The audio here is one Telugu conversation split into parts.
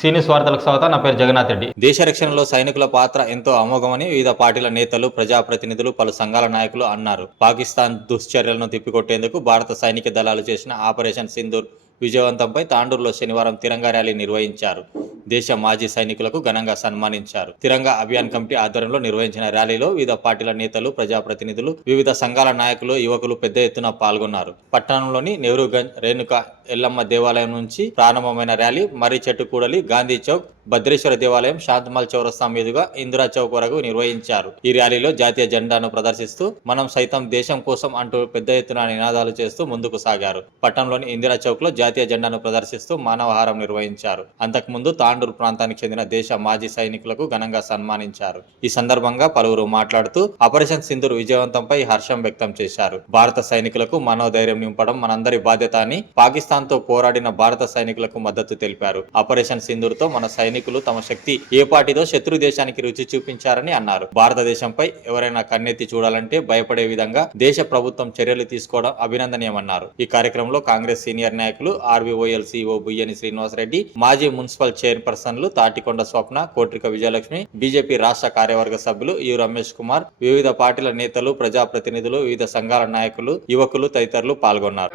సీనియస్ వార్తలకు స్వాగతం నా పేరు జగన్నాథ్ రెడ్డి. దేశ రక్షణలో సైనికుల పాత్ర ఎంతో అమోఘమని వివిధ పార్టీల నేతలు ప్రజాప్రతినిధులు పలు సంఘాల నాయకులు అన్నారు. పాకిస్తాన్ దుశ్చర్యలను తిప్పికొట్టేందుకు భారత సైనిక దళాలు చేసిన ఆపరేషన్ సింధూర్ విజయవంతంపై తాండూరులో శనివారం తిరంగా ర్యాలీ నిర్వహించారు. దేశ మాజీ సైనికులకు ఘనంగా సన్మానించారు. తిరంగా అభియాన్ కమిటీ ఆధ్వర్యంలో నిర్వహించిన ర్యాలీలో వివిధ పార్టీల నేతలు ప్రజాప్రతినిధులు వివిధ సంఘాల నాయకులు యువకులు పెద్ద ఎత్తున పాల్గొన్నారు. పట్టణంలోని నెహ్రూగంజ్ రేణుక ఎల్లమ్మ దేవాలయం నుంచి ప్రారంభమైన ర్యాలీ మర్రి చెట్టు కూడలి గాంధీ చౌక్ భద్రేశ్వర దేవాలయం శాంతమాల్ చౌరస్తా మీదుగా ఇందిరా చౌక్ వరకు నిర్వహించారు. ఈ ర్యాలీలో జాతీయ జెండాను ప్రదర్శిస్తూ మనం సైతం దేశం కోసం అంటూ పెద్ద ఎత్తున నినాదాలు చేస్తూ ముందుకు సాగారు. పట్టణంలోని ఇందిరా చౌక్లో జాతీయ జెండాను ప్రదర్శిస్తూ మానవహారం నిర్వహించారు. అంతకుముందు తాండూరు ప్రాంతానికి చెందిన దేశ మాజీ సైనికులకు ఘనంగా సన్మానించారు. ఈ సందర్భంగా పలువురు మాట్లాడుతూ ఆపరేషన్ సింధూర్ విజయవంతంపై హర్షం వ్యక్తం చేశారు. భారత సైనికులకు మనోధైర్యం నింపడం మనందరి బాధ్యత అని పాకిస్తాన్తో పోరాడిన భారత సైనికులకు మద్దతు తెలిపారు. ఆపరేషన్ సింధూర్తో మన సైనిక సైనికులు తమ శక్తి ఏ పాటిదో శత్రు దేశానికి రుచి చూపించారని అన్నారు. భారతదేశంపై ఎవరైనా కన్నెత్తి చూడాలంటే భయపడే విధంగా దేశ ప్రభుత్వం చర్యలు తీసుకోవడం అభినందనీయమన్నారు. ఈ కార్యక్రమంలో కాంగ్రెస్ సీనియర్ నాయకులు ఆర్బీఓఎల్ సిఓ బుయ్యని శ్రీనివాసరెడ్డి మాజీ మున్సిపల్ చైర్పర్సన్లు తాటికొండ స్వప్న కోట్రిక విజయలక్ష్మి బీజేపీ రాష్ట్ర కార్యవర్గ సభ్యులు యు రమేష్ కుమార్ వివిధ పార్టీల నేతలు ప్రజాప్రతినిధులు వివిధ సంఘాల నాయకులు యువకులు తదితరులు పాల్గొన్నారు.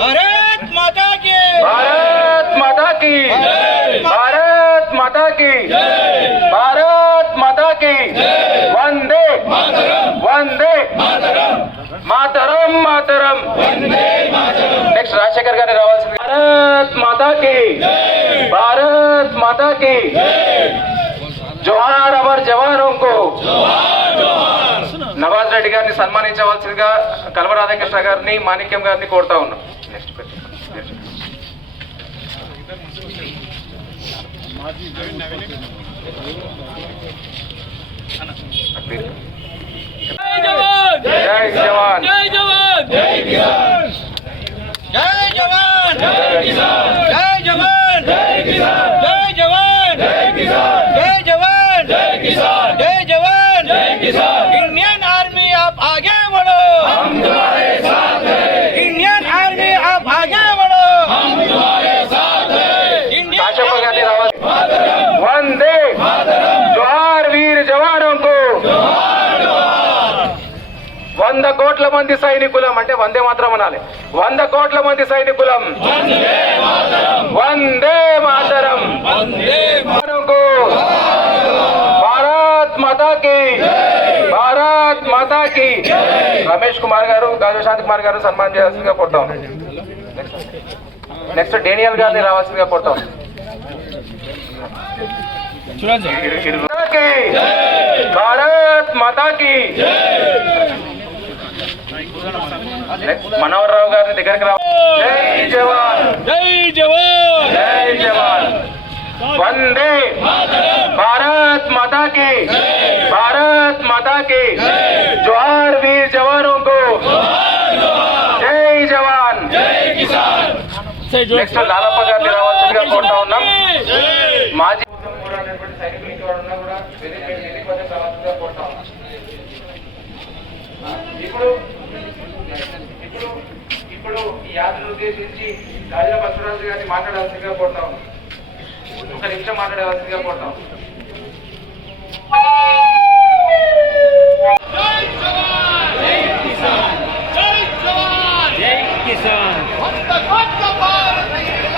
భారత్ మాతా కీ భారత్ మాతా కీ భారత్ మాతా కి భారత్ మాతా కి వందే. వందే. మాతరం. మాతరం నెక్స్ట్ రాజశేఖర్ గారి రావాల్సింది. భారత్ మాతా భారత్ మాతా కి జోహార్ అవర్ జవాను నవాజ్ రెడ్డి గారిని సన్మానించవలసిందిగా కల్వరాధాకృష్ణ గారిని మాణిక్యం గారిని కోరుతా ఉన్నాం. నెక్స్ట్ జై జవాన్! జై జవాన్! జై కిసాన్ జై జవాన్! జై జవాన్! జై కోట్ల మంది సైనికులం అంటే వందే మాత్రం అనాలి. వంద కోట్ల మంది సైనికులం. వందే మాతరం. భారత్ మాతాకి. భారత్ మాతాకి. రమేష్ కుమార్ గారు గాజశాంత్ కుమార్ గారు సన్మానం చేయాల్సిందిగా కొడతాం నెక్స్ట్ డేనియల్ గారిని రావాల్సిందిగా కొడతాం భారత్ మాతాకి. మనోహరరావు గారి దగ్గరికి రావాలి వందే భారత్ మాతాకి. భారత్ మాతాకి. జోహార్ వీర్ జవానో. జై జవాన్. నెక్స్ట్ లాలప్ప గారిని రావాల్సిందిగా కోరుతా ఉన్నాం. మాజీ ఇప్పుడు ఇప్పుడు ఈ యాత్రను ఉద్దేశించి రాజా బసవరాజు గారిని మాట్లాడాల్సిందిగా కోరుతాం ఒక నిమిషం మాట్లాడాల్సిందిగా కోరుతాం భారత్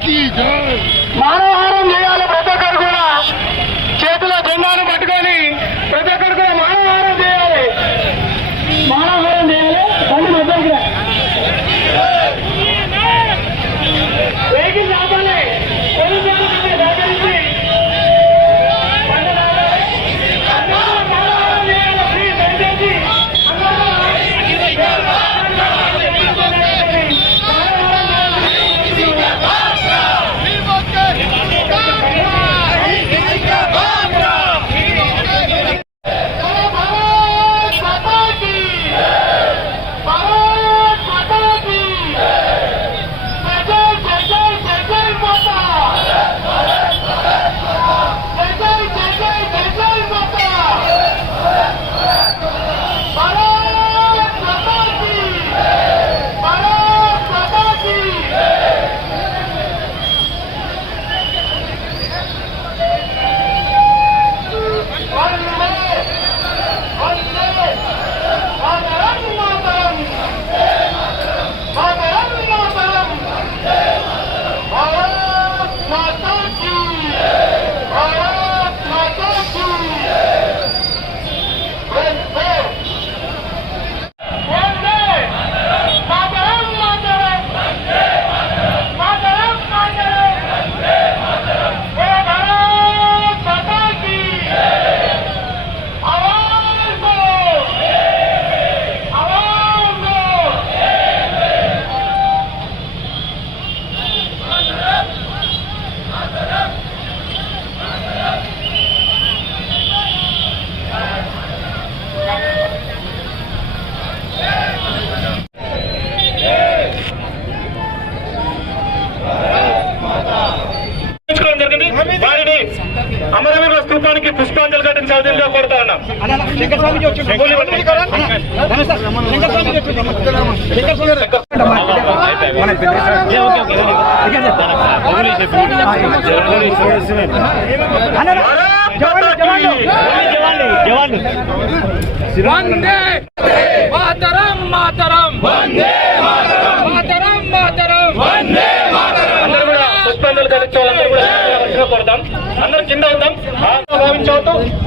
Aquí, ya.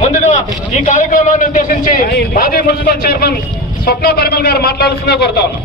ముందుగా ఈ కార్యక్రమాన్ని ఉద్దేశించి మాజీ మున్సిపల్ చైర్మన్ స్వప్న పరిమల్ గారు మాట్లాడుతున్నా కోరుతా ఉన్నాం.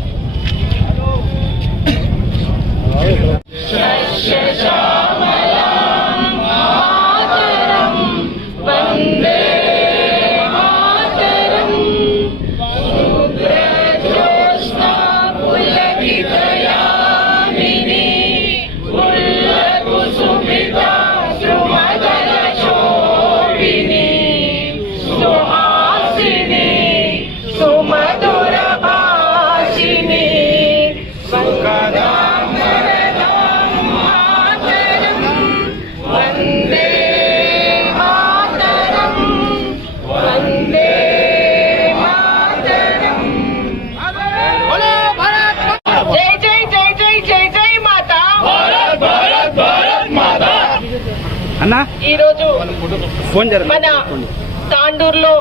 అన్నా? ఈరోజు మన తాండూరులో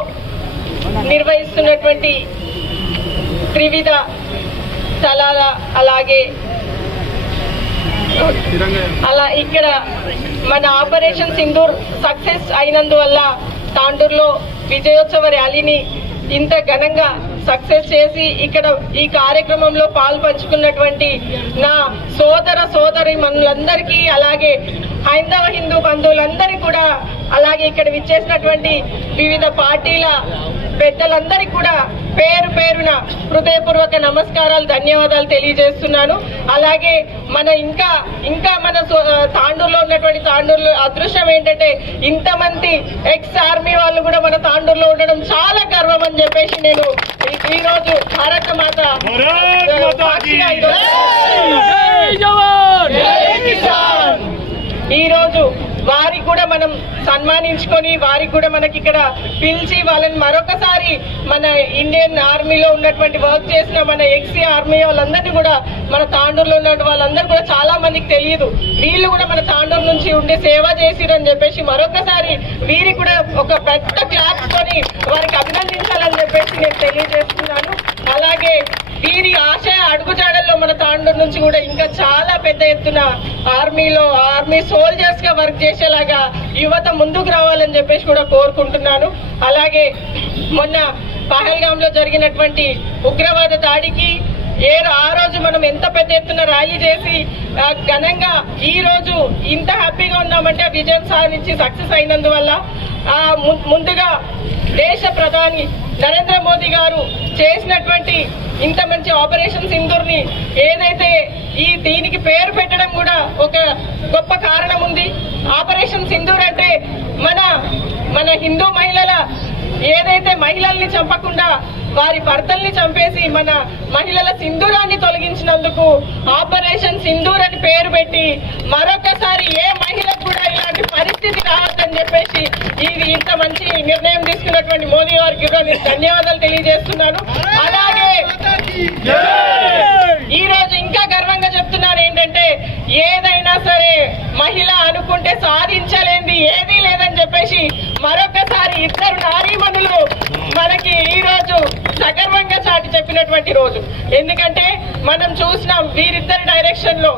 నిర్వహిస్తున్నటువంటి త్రివిధ స్థలాల అలాగే అలా ఇక్కడ మన ఆపరేషన్ సింధూర్ సక్సెస్ అయినందువల్ల తాండూరులో విజయోత్సవ ర్యాలీని ఇంత ఘనంగా సక్సెస్ చేసి ఇక్కడ ఈ కార్యక్రమంలో పాల్పంచుకున్నటువంటి నా సోదర సోదరి మనందరికీ అలాగే హైందవ హిందూ బంధువులందరికీ కూడా అలాగే ఇక్కడ విచ్చేసినటువంటి వివిధ పార్టీల పెద్దలందరికీ కూడా పేరు పేరున హృదయపూర్వక నమస్కారాలు ధన్యవాదాలు తెలియజేస్తున్నాను. అలాగే మన ఇంకా ఇంకా మన తాండూరులో ఉన్నటువంటి తాండూరులో అదృశ్యం ఏంటంటే ఇంతమంది ఎక్స్ ఆర్మీ వాళ్ళు కూడా మన తాండూరులో ఉండడం చాలా గర్వం అని చెప్పేసి నేను ఈ- రోజు భారత మాత ఈరోజు- వారికి కూడా మనం సన్మానించుకొని వారికి కూడా మనకి ఇక్కడ పిలిచి వాళ్ళని మరొకసారి మన ఇండియన్ ఆర్మీలో ఉన్నటువంటి వర్క్ చేసిన మన ఎక్సీ ఆర్మీ వాళ్ళందరినీ కూడా మన తాండూరులో ఉన్న వాళ్ళందరూ కూడా చాలా మందికి తెలియదు. వీళ్ళు కూడా మన తాండూరు నుంచి ఉండి సేవ చేసిరని చెప్పేసి మరొకసారి వీరికి కూడా ఒక పెద్ద క్లాప్స్ కొని వారికి అభినందించాలని చెప్పేసి నేను తెలియజేస్తున్నాను. అలాగే దీని ఆశయ అడుగుజాడల్లో మన తాండూరు నుంచి కూడా ఇంకా చాలా పెద్ద ఎత్తున ఆర్మీలో ఆర్మీ సోల్జర్స్గా వర్క్ చేసేలాగా యువత ముందుకు రావాలని చెప్పేసి కూడా కోరుకుంటున్నాను. అలాగే మొన్న పహల్గామ్లో జరిగినటువంటి ఉగ్రవాద దాడికి ఏ ఆ రోజు మనం ఎంత పెద్ద ఎత్తున ర్యాలీ చేసి ఘనంగా ఈ రోజు ఇంత హ్యాపీగా ఉన్నామంటే విజయం సాధించి సక్సెస్ అయినందువల్ల ము- ముందుగా దేశ ప్రధాని నరేంద్ర మోదీ గారు చేసినటువంటి ఇంత మంచి ఆపరేషన్ సింధుర్ని ఏదైతే ఈ దీనికి పేరు పెట్టడం కూడా ఒక గొప్ప కారణం ఉంది. ఆపరేషన్ సింధూర్ అంటే మన మన హిందూ మహిళల ఏదైతే మహిళల్ని చంపకుండా వారి భర్తల్ని చంపేసి మన మహిళల సింధూరాన్ని తొలగించినందుకు ఆపరేషన్ సింధూర్ అని పేరు పెట్టి మరొకసారి ఏ మహిళకు కూడా ఇలాంటి పరిస్థితి రావద్దని చెప్పేసి ఇది ఇంత మంచి నిర్ణయం తీసుకున్నటువంటి మోదీ గారికి కూడా నేను ధన్యవాదాలు తెలియజేస్తున్నాను. అలాగే ఈ రోజు ఇంకా గర్వంగా చెప్తున్నాను ఏంటంటే ఏదైనా సరే మహిళ అనుకుంటే సాధించ మరొకసారి ఇద్దరు నారీమణులు మనకి ఈ రోజు సగర్వంగా చాటి చెప్పినటువంటి రోజు. ఎందుకంటే మనం చూసినాం వీరిద్దరి డైరెక్షన్లో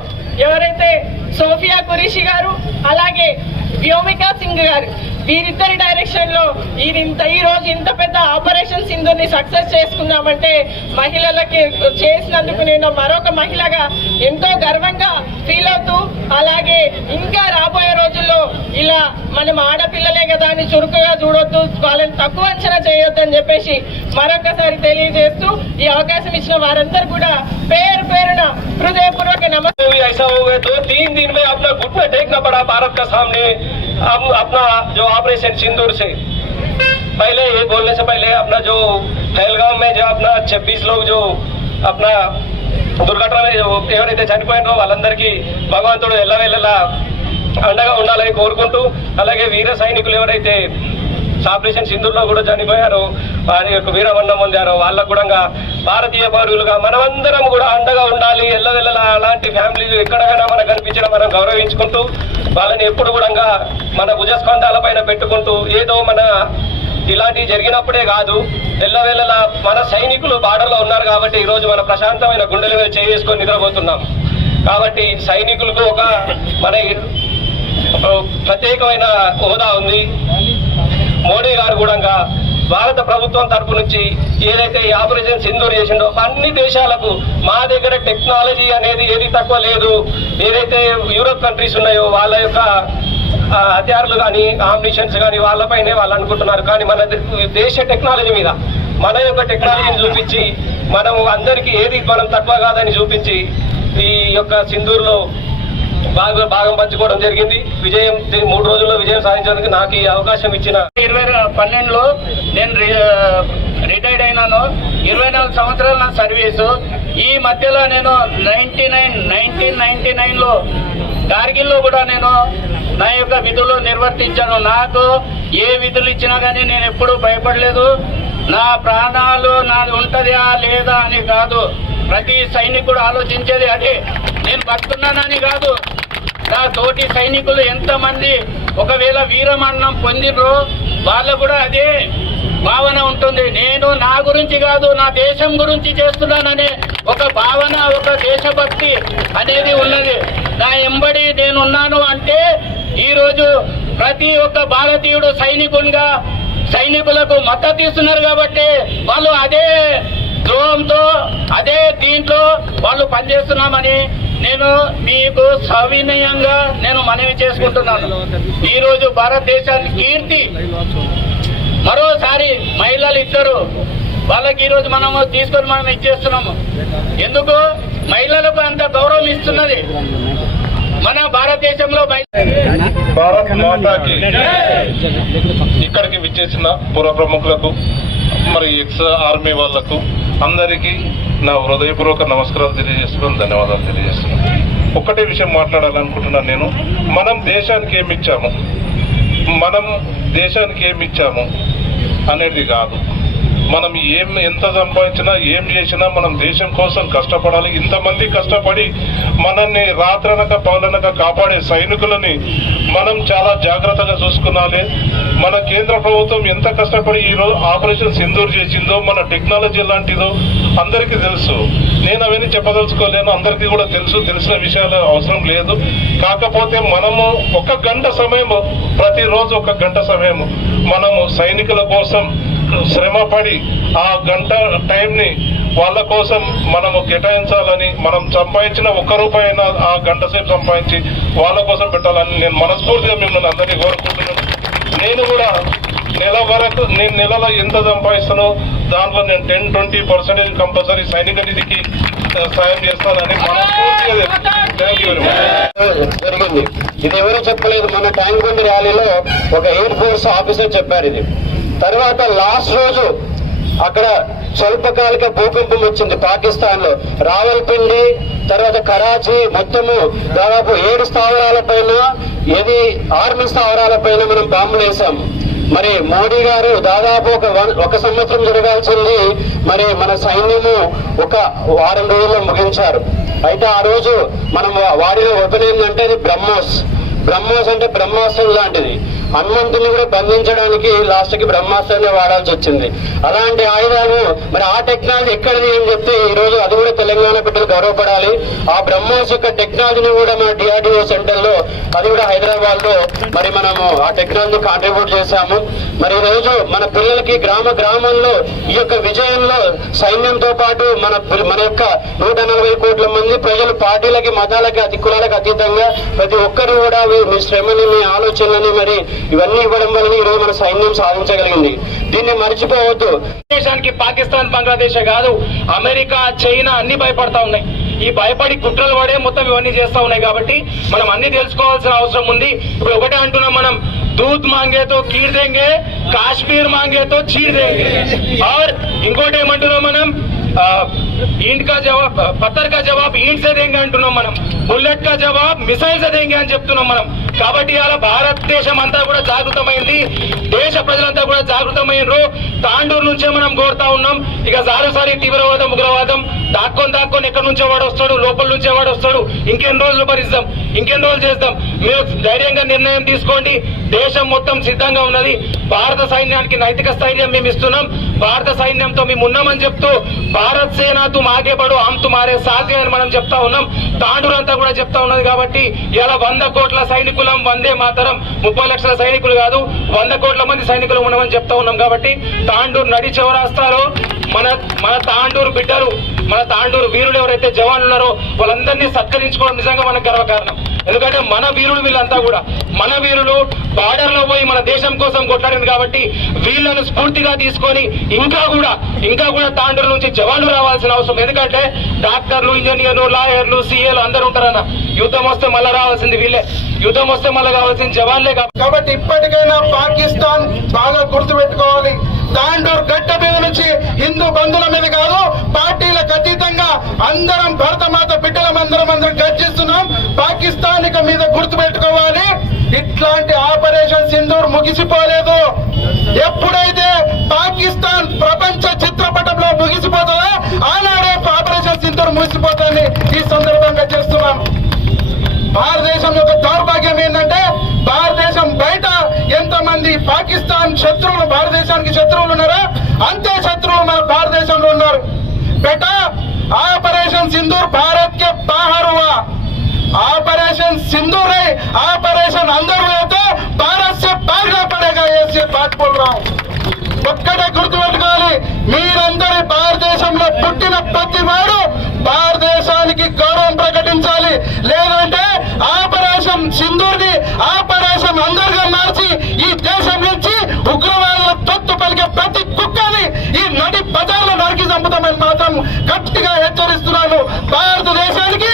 ఎవరైతే సోఫియా కురిషి గారు అలాగే వ్యోమికా సింగ్ గారు. వీరిద్దరి డైరెక్షన్లో ఇంత ఈ రోజు ఇంత పెద్ద ఆపరేషన్ సింధుని సక్సెస్ చేసుకున్నామంటే మహిళలకి చేసినందుకు నేను మరొక మహిళగా ఎంతో గర్వంగా ఫీల్ అవుతూ అలాగే ఇంకా రాబోయే రోజుల్లో ఇలా మనం ఆడపిల్లలే కదా అని చురుకుగా చూడొద్దు వాళ్ళని తక్కువ అంచనా చేయొద్దు అని చెప్పేసి మరొకసారి తెలియజేస్తూ ఈ అవకాశం ఇచ్చిన వారందరూ కూడా పేరు పేరున హృదయపూర్వక నమస్కారం भी ऐसा हो गया दो तीन दिन में अपना घुटना टेकना पड़ा भारत का सामने हम अपना जो ऑपरेशन सिंदूर से पहले ये बोलने से पहले अपना जो पहलगाम में जो अपना 26 लोग जो अपना దుర్ఘటన ఎవరైతే చనిపోయినో వాళ్ళందరికీ భగవంతుడు ఎల్లవేళలా అండగా ఉండాలని కోరుకుంటూ అలాగే వీర సైనికులు ఎవరైతే ఆపరేషన్ సింధుల్లో కూడా చనిపోయారో వారి యొక్క వీరమరణం పొందారో వాళ్ళకు కూడా భారతీయ పౌరులుగా మనమందరం కూడా అండగా ఉండాలి. ఎల్లవెల్లలా అలాంటి ఫ్యామిలీలు ఎక్కడైనా మనకు కనిపించిన మనం గౌరవించుకుంటూ వాళ్ళని ఎప్పుడు కూడా మన భుజస్కంధాల పైన పెట్టుకుంటూ ఏదో మన ఇలాంటివి జరిగినప్పుడే కాదు ఎల్లవెల్లలా మన సైనికులు బార్డర్లో ఉన్నారు కాబట్టి ఈరోజు మన ప్రశాంతమైన గుండెల మీద చేసుకొని నిద్రపోతున్నాం. కాబట్టి సైనికులకు ఒక మన ప్రత్యేకమైన హోదా ఉంది. మోడీ గారు కూడా భారత ప్రభుత్వం తరపు నుంచి ఏదైతే ఈ ఆపరేషన్ సింధూర్ చేసిండో అన్ని దేశాలకు మా దగ్గర టెక్నాలజీ అనేది ఏది తక్కువ లేదు. ఏదైతే యూరోప్ కంట్రీస్ ఉన్నాయో వాళ్ళ యొక్క హత్యారులు కానీ ఆమ్నిషన్స్ కానీ వాళ్ళపైనే వాళ్ళు అనుకుంటున్నారు. కానీ మన దేశ టెక్నాలజీ మీద మన యొక్క టెక్నాలజీని చూపించి మనం అందరికీ ఏది మనం తక్కువ కాదని చూపించి ఈ యొక్క సింధూర్లో బాగా భాగం పంచుకోవడం జరిగింది. విజయం మూడు రోజుల్లో విజయం సాధించడానికి నాకు ఈ అవకాశం ఇచ్చిన ఇరవై పన్నెండులో నేను రిటైర్డ్ అయినాను. ఇరవై నాలుగు సంవత్సరాలు నా సర్వీసు. ఈ మధ్యలో నేను నైన్టీ నైన్ నైన్టీన్ నైన్టీ నైన్లో కార్గిల్లో కూడా నేను నా యొక్క విధులు నిర్వర్తించాను. నాకు ఏ విధులు ఇచ్చినా కానీ నేను ఎప్పుడూ భయపడలేదు. నా ప్రాణాలు నాది ఉంటుందా లేదా అని కాదు. ప్రతి సైనికుడు ఆలోచించేది అదే. నేను బతున్నానని కాదు. నా తోటి సైనికులు ఎంతమంది ఒకవేళ వీరమరణం పొందినరో వాళ్ళు కూడా అదే. భావన ఉంటుంది. నేను నా గురించి కాదు నా దేశం గురించి చేస్తున్నాననే ఒక భావన ఒక దేశభక్తి అనేది ఉన్నది. నా ఎంబడి నేనున్నాను అంటే ఈరోజు ప్రతి ఒక్క భారతీయుడు సైనికునిగా సైనికులకు మద్దతు ఇస్తున్నారు కాబట్టి వాళ్ళు అదే ద్రోహంతో అదే దీంట్లో వాళ్ళు పనిచేస్తున్నామని నేను మీకు సవినయంగా నేను మనవి చేసుకుంటున్నాను. ఈరోజు భారతదేశానికి కీర్తి మరోసారి మహిళలు ఇద్దరు వాళ్ళకి ఈరోజు మనము తీసుకొని మనం ఇచ్చేస్తున్నాము ఎందుకు? మహిళలకు అంత గౌరవం ఇస్తున్నది మన భారతదేశంలో మహిళ భారత్ మాతాకి ఇక్కడికి విచ్చేసిన పుర ప్రముఖులకు మరి ఎక్స్ ఆర్మీ వాళ్ళకు అందరికీ నా హృదయపూర్వక నమస్కారాలు తెలియజేస్తున్నాను ధన్యవాదాలు తెలియజేస్తున్నాను. ఒక్కటే విషయం మాట్లాడాలనుకుంటున్నాను నేను. మనం దేశానికి ఏమి ఇచ్చాము? మనం దేశానికి ఏమి ఇచ్చాము? అనేది కాదు. మనం ఏం ఎంత సంపాదించినా ఏం చేసినా మనం దేశం కోసం కష్టపడాలి. ఇంతమంది కష్టపడి మనల్ని రాత్రనక పౌలనక కాపాడే సైనికులని మనం చాలా జాగ్రత్తగా చూసుకున్నాలి. మన కేంద్ర ప్రభుత్వం ఎంత కష్టపడి ఈ రోజు ఆపరేషన్ సింధూర్ చేసిందో మన టెక్నాలజీ లాంటిదో అందరికీ తెలుసు. నేను అవన్నీ చెప్పదలుచుకోలేను. అందరికీ కూడా తెలుసు. తెలిసిన విషయాలు అవసరం లేదు. కాకపోతే మనము ఒక గంట సమయము ప్రతిరోజు ఒక గంట సమయం మనము సైనికుల కోసం శ్రమపడి ఆ గంట టైంని వాళ్ళ కోసం మనము కేటాయించాలని మనం సంపాదించిన ఒక్క రూపాయి అయినా ఆ గంట సేపు సంపాదించి వాళ్ళ కోసం పెట్టాలని నేను మనస్ఫూర్తిగా మిమ్మల్ని అందరినీ కోరుకుంటున్నాను. నేను కూడా నెల వరకు నేను నెలలో ఎంత సంపాదిస్తానో దాంట్లో నేను టెన్ ట్వంటీ పర్సెంటేజ్ కంపల్సరీ సైనిక నిధికి సాయం చేస్తానని మనస్ఫూర్తిగా థ్యాంక్ యూ వెరీ మచ్ జరిగింది. ఇది ఎవరు చెప్పలేదు? మన ట్యాంక్ బండ్ ర్యాలీలో ఒక ఎయిర్ ఫోర్స్ ఆఫీసర్ చెప్పారు ఇది. తర్వాత లాస్ట్ రోజు అక్కడ స్వల్పకాలిక భూకంపం వచ్చింది పాకిస్తాన్లో రావల్పిండి తర్వాత కరాచీ మొత్తము దాదాపు ఏడు స్థావరాల పైన ఏది ఆర్మీ స్థావరాల పైన మనం బాంబులు వేసాము మరి మోడీ గారు దాదాపు ఒక వన్- ఒక సంవత్సరం జరగాల్సింది మరి మన సైన్యము ఒక వారం రోజుల్లో ముగించారు. అయితే ఆ రోజు మనం వాడిన వెపన్ ఏంటంటే అది బ్రహ్మోస్. బ్రహ్మోస్ అంటే బ్రహ్మాస్త్రం లాంటిది. హనుమంతుని కూడా బంధించడానికి లాస్ట్కి బ్రహ్మాస్త్రాన్ని వాడాల్సి వచ్చింది. అలాంటి ఆయుధాలు మరి ఆ టెక్నాలజీ ఎక్కడిది అని చెప్తే ఈ రోజు అది కూడా తెలంగాణ గర్వపడాలి. ఆ బ్రహ్మోస్ యొక్క టెక్నాలజీని కూడా మన డిఆర్డిఓ సెంటర్లో అది కూడా హైదరాబాద్లో మరి మనము ఆ టెక్నాలజీ కాంట్రిబ్యూట్ చేశాము. మరి రోజు మన పిల్లలకి గ్రామ గ్రామంలో ఈ యొక్క విజయంలో సైన్యంతో పాటు మన మన యొక్క నూట నలభై కోట్ల మంది ప్రజలు పార్టీలకి మతాలకి అతి కులాలకు అతీతంగా ప్రతి ఒక్కరు కూడా మీ- శ్రమని మీ ఆలోచనలని మరి ఇవన్నీ ఇవ్వడం వల్ల ఈ రోజు మన సైన్యం సాధించగలిగింది. దీన్ని మర్చిపోవద్దు. దేశానికి పాకిస్తాన్ బంగ్లాదేశ్ కాదు అమెరికా చైనా అన్ని భయపడతా ఉన్నాయి. ఈ భయపడి కుట్రలు పడే మొత్తం ఇవన్నీ చేస్తా ఉన్నాయి కాబట్టి మనం అన్ని తెలుసుకోవాల్సిన అవసరం ఉంది. ఇప్పుడు ఒకటే అంటున్నాం మనం దూద్ మాంగేతో కీర్ దేంగే కాశ్మీర్ మాంగేతో చీర్ దేంగే. ఆర్ ఇంకోటి ఏమంటున్నాం మనం? ఆ, జవాబ్ పత్తర్ కా జవాబ్ ఈంట్ సే దేంగే అంటున్నాం మనం. బుల్లెట్ కా జవాబ్ మిసైల్ సే దేంగే అని చెప్తున్నాం మనం. కాబట్టి అలా భారతదేశం అంతా కూడా జాగృతమైంది. దేశ ప్రజలంతా కూడా జాగృతమైనరు తాండూరు నుంచే మనం కోరుతా ఉన్నాం. ఇక సారి తీవ్రవాదం ఉగ్రవాదం దాక్కొని దాక్కొని ఎక్కడి నుంచో వాడు వస్తాడు లోపల నుంచే వాడు వస్తాడు. ఇంకెన్ని రోజులు భరిస్తాం? ఇంకెన్ని రోజులు చేస్తాం? మీరు ధైర్యంగా నిర్ణయం తీసుకోండి. దేశం మొత్తం సిద్ధంగా ఉన్నది. భారత సైన్యానికి నైతిక స్థైర్యం మేము ఇస్తున్నాం. భారత సైన్యంతో మేము ఉన్నామని చెప్తూ భారత్ సేన మాకే ఆగే పడు ఆమ్ తుమారే సాధ్య అని మనం చెప్తా ఉన్నాం. తాండూరంతా కూడా చెప్తా ఉన్నది కాబట్టి ఇలా వంద కోట్ల సైనికులం వందే మాతరం. ముప్పై లక్షల సైనికులు కాదు వంద కోట్ల మంది సైనికులు ఉన్నామని చెప్తా ఉన్నాం కాబట్టి తాండూరు నడి చౌరాస్తాలో మన మన తాండూరు బిడ్డలు మన తాండూరు వీరులు ఎవరైతే జవాన్లు ఉన్నారో వాళ్ళందరినీ సత్కరించుకోవడం నిజంగా మనకు గర్వకారణం. ఎందుకంటే మన వీరులు వీళ్ళంతా కూడా మన వీరులు బార్డర్లో పోయి మన దేశం కోసం కొట్లాడింది కాబట్టి వీళ్ళను స్ఫూర్తిగా తీసుకొని ఇంకా కూడా ఇంకా కూడా తాండూరు నుంచి జవాన్లు రావాల్సిన అవసరం. ఎందుకంటే డాక్టర్లు ఇంజనీర్లు లాయర్లు సీఏలు అందరూ ఉంటారన్న. యుద్ధం వస్తే మళ్ళీ రావాల్సింది వీళ్ళే. యుద్ధం వస్తే మళ్ళీ కావాల్సింది జవాన్లే కాబట్టి ఇప్పటికైనా పాకిస్తాన్ బాగా గుర్తుపెట్టుకోవాలి. తాండూరు గట్ట మీద నుంచి హిందూ బంధువుల మీద కాదు పార్టీలకు అతీతంగా అందరం భరతమాత బిడ్డలం అందరం అందరం గర్జిస్తున్నాం. పాకిస్తాన్ ఇక మీద గుర్తుపెట్టుకోవాలి. ఇట్లాంటి ఆపరేషన్ సింధూర్ ముగిసిపోలేదు. ఎప్పుడైతే పాకిస్తాన్ ప్రపంచ చిత్రపటంలో ముగిసి మూసిపోతుందో ఆనాడే ఆపరేషన్ సింధూర్ మూసిపోతాన్ని ఈ సందర్భంగా చేస్తున్నాం. భారతదేశం యొక్క దౌర్భాగ్యం ఏంటంటే భారతదేశం బయట ఎంతమంది పాకిస్తాన్ శత్రువులు భారతదేశానికి శత్రువులు ఉన్నారో? అంతే శత్రువులు మన భారతదేశంలో ఉన్నారు. బెట ఆపరేషన్ సింధూర్ భారత్ కే బాహర్ ఆపరేషన్ సింధూర్ ఆపరేషన్ అందరూ భారత్ సే బాగా పడేగా ఏసీ బాట్ ఒక్కటే గుర్తుపెట్టుకోవాలి మీరందరి భారతదేశంలో పుట్టిన ప్రతి వాడు భారతదేశానికి గౌరవం ప్రకటించాలి. లేదంటే ఆపరేషన్ సింధూర్ని ఆపరేషన్ అందరుగా మార్చి ఈ దేశం నుంచి ఉగ్రవాదుల తొత్తు పలికే ప్రతి కుక్కని ఈ నడి బజార్లో నరికి చంపుతామని మాత్రం గట్టిగా హెచ్చరిస్తున్నాను. భారతదేశానికి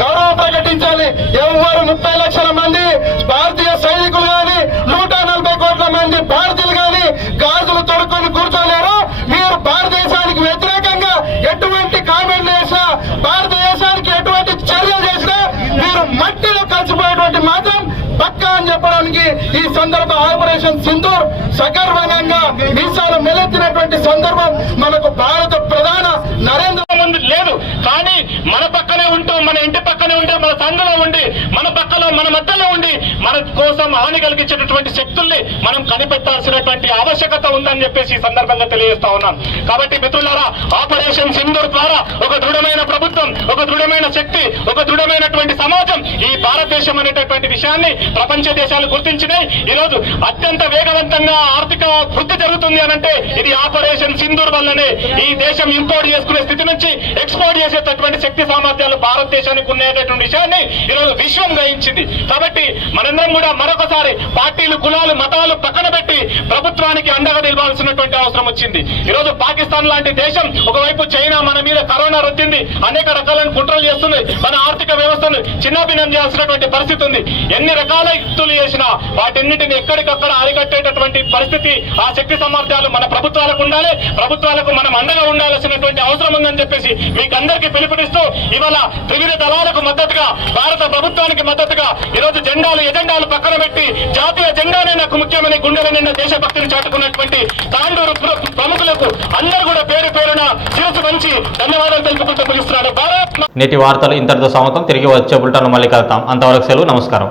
గౌరవం ప్రకటించాలి. ఎవరు ముప్పై లక్షల మంది భారతీయ సైనికులు కానీ నూట నలభై కోట్ల మంది భారతీయులు గాని గాజులు తొడుక్కొని కూర్చోలేరు మీరు భారతదేశానికి వ్యతిరేకంగా ఎటువంటి కామెంట్లు చేసినా భారతదేశానికి ఎటువంటి చర్యలు చేసినా మీరు మట్టిలో కలిసిపోయేటువంటి మాత్రం పక్కా అని చెప్పడానికి ఈ సందర్భ ఆపరేషన్ సింధూర్ సగర్వంగా మీసాలు మెలెత్తినటువంటి సందర్భం మనకు భారత ప్రధాన నరేంద్ర మోదీ లేదు. కానీ మన పక్కనే ఉంటూ మన ఇంటి పక్కనే ఉండి మన సంఘలో ఉండి మన పక్కలో మన మధ్యలో ఉండి మన కోసం హాని కలిగించేటటువంటి శక్తుల్ని మనం కనిపెట్టాల్సినటువంటి ఆవశ్యకత ఉందని చెప్పేసి ఈ సందర్భంగా తెలియజేస్తా ఉన్నాం. కాబట్టి మిత్రులారా ఆపరేషన్ సింధూర్ ద్వారా ఒక దృఢమైన ప్రభుత్వం ఒక దృఢమైన శక్తి ఒక దృఢమైనటువంటి సమాజం ఈ భారతదేశం అనేటటువంటి విషయాన్ని ప్రపంచ దేశాలు గుర్తించినాయి. ఈరోజు అత్యంత వేగవంతంగా ఆర్థిక వృద్ధి జరుగుతుంది అనంటే ఇది ఆపరేషన్ సింధూర్ వల్లనే ఈ దేశం ఇంపోర్ట్ చేసుకునే స్థితి నుంచి ఎక్స్పోర్ట్ చేసేటటువంటి శక్తి సామర్థ్యాలు భారత్ భారతదేశానికి ఉండేటటువంటి విషయాన్ని ఈరోజు విశ్వం గ్రహించింది. కాబట్టి మనందరం కూడా మరొకసారి పార్టీలు కులాలు మతాలు పక్కన పెట్టి ప్రభుత్వానికి అండగా నిలవాల్సినటువంటి అవసరం వచ్చింది. ఈరోజు పాకిస్తాన్ లాంటి దేశం ఒకవైపు చైనా మన మీద కరోనా రుద్దింది అనేక రకాలైన కుట్రలు చేస్తుంది మన ఆర్థిక వ్యవస్థను చిన్నభిన్నం చేయాల్సినటువంటి పరిస్థితి ఉంది. ఎన్ని రకాల యుక్తులు చేసినా వాటన్నిటిని ఎక్కడికక్కడ అరికట్టేటటువంటి పరిస్థితి ఆ శక్తి సామర్థ్యాలు మన ప్రభుత్వాలకు ఉండాలి. ప్రభుత్వాలకు మనం అండగా ఉండాల్సినటువంటి అవసరం ఉందని చెప్పేసి మీకు అందరికీ పిలుపునిస్తూ ఇవాళ త్రివిధ దళాలకు మద్దతుగా భారత ప్రభుత్వానికి మద్దతుగా ఈరోజు జెండాలు ఎజెండాలు పక్కన పెట్టి జాతీయ జెండానే నాకు ముఖ్యమైన గుండెల నిన్న దేశభక్తిని చాటుకున్నటువంటి తాండూరు ప్రముఖులకు అందరూ కూడా పేరు పేరున శిరసు మంచి ధన్యవాదాలు తెలుపుకుంటూ ముగిస్తున్నాను. భారత్ నేటి వార్తలు ఇంతటితో సమతం తిరిగి వచ్చే ఉంటాను మళ్ళీ కలుద్దాం. అంతవరకు సెలవు నమస్కారం.